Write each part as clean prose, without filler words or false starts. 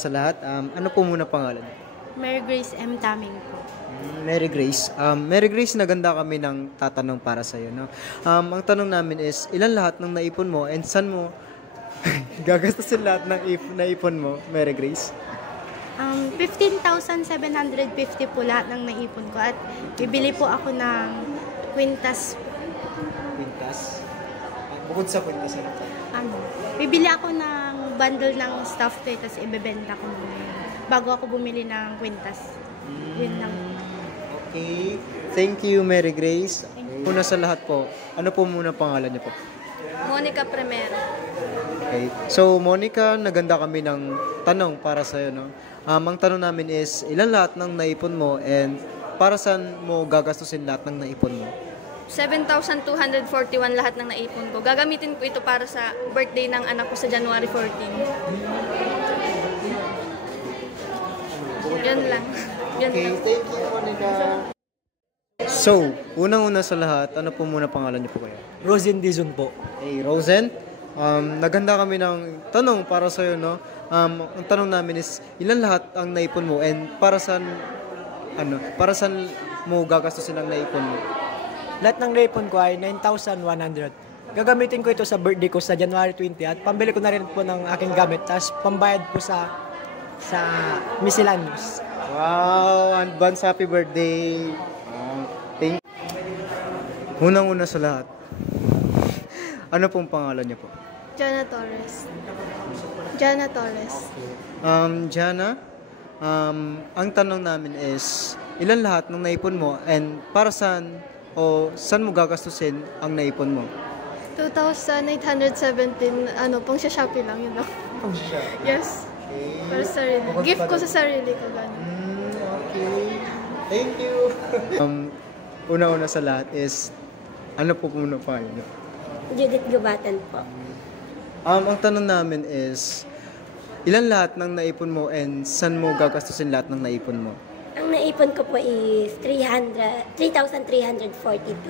sa lahat, ano po muna pangalan niyo? Mary Grace M. Taming po. Mary Grace. Mary Grace, naganda kami ng tatanong para sa iyo, no? Ang tanong namin is, ilan lahat ng naipon mo and saan mo gagastusin lahat ng naipon mo, Mary Grace? 15,750 po lahat ng naipon ko at bibili po ako ng kwintas. Quintas? Bukod sa quintas, Bibili ako ng bundle ng stuffed toy tapos ibebenta ko muna yun bago ako bumili ng kwintas. Yun lang. Okay. Thank you, Mary Grace. Una sa lahat po, ano po muna pangalan niyo po? Monica Primero. Okay. So, Monica, naganda kami ng tanong para sa'yo, no? Ang tanong namin is, ilan lahat ng naipon mo and para saan mo gagastusin lahat ng naipon mo? 7,241 lahat ng naipon ko. Gagamitin ko ito para sa birthday ng anak ko sa January 14. Yan lang. Yan Okay, lang. thank you, Monica. So, unang-una sa lahat, ano po muna pangalan niyo po kayo? Rosen Dizon po. Hey, Rosen. Naganda kami ng tanong para sa iyo, no? Ang tanong namin is, ilan lahat ang naipon mo and para saan mo gagastusin ang naipon mo? Lahat ng naipon ko ay 9,100. Gagamitin ko ito sa birthday ko sa January 20 at pambili ko na rin po ng aking gamit tapos pambayad po sa miscellaneous. Wow! Advance happy birthday! Thank you. Unang-una sa lahat, ano pong pangalan niyo po? Jana Torres. Jana Torres. Jana, ang tanong namin is, ilan lahat ng naipon mo and para saan o saan mo gagastusin ang naipon mo? 2,817, pang Shopee lang, yun lang. Yes. Okay. Para sa sarili. Gift ko sa sarili ko, gano'n. Okay. Thank you. Una-una sa lahat is, ano po muna pa yun? Judith Gubatan po. Ang tanong namin is, ilan lahat ng naipon mo and saan mo gagastusin lahat ng naipon mo? Ang naipon ko po is 3,342.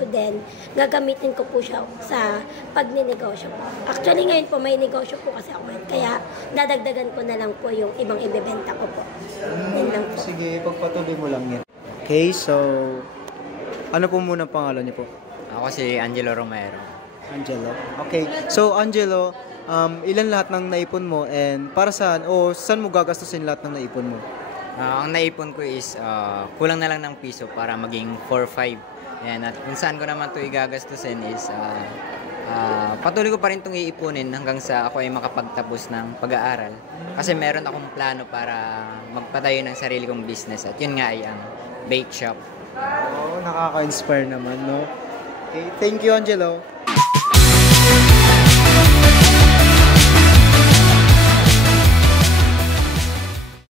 Then, gagamitin ko po siya sa pagninegosyo po. Actually, ngayon po may negosyo po kasi ako. Kaya, dadagdagan ko na lang po yung ibang ibebenta ko po. Yan lang po. Sige, pagpatuloy mo lang yan. Okay, so, ano po muna pangalan niyo po? Ako si Angelo Romero. Angelo. Okay, so Angelo, ilan lahat ng naipon mo and para saan o saan mo gagastusin lahat ng naipon mo? Ang naipon ko is kulang na lang ng piso para maging 4-5. Yan, at kung saan ko naman ito igagastusin is patuloy ko pa rin itong iipunin hanggang sa ako ay makapagtapos ng pag-aaral. Kasi meron akong plano para magpatayo ng sarili kong business at yun nga ay ang bake shop. Oh, nakaka-inspire naman, no? Okay, thank you, Angelo.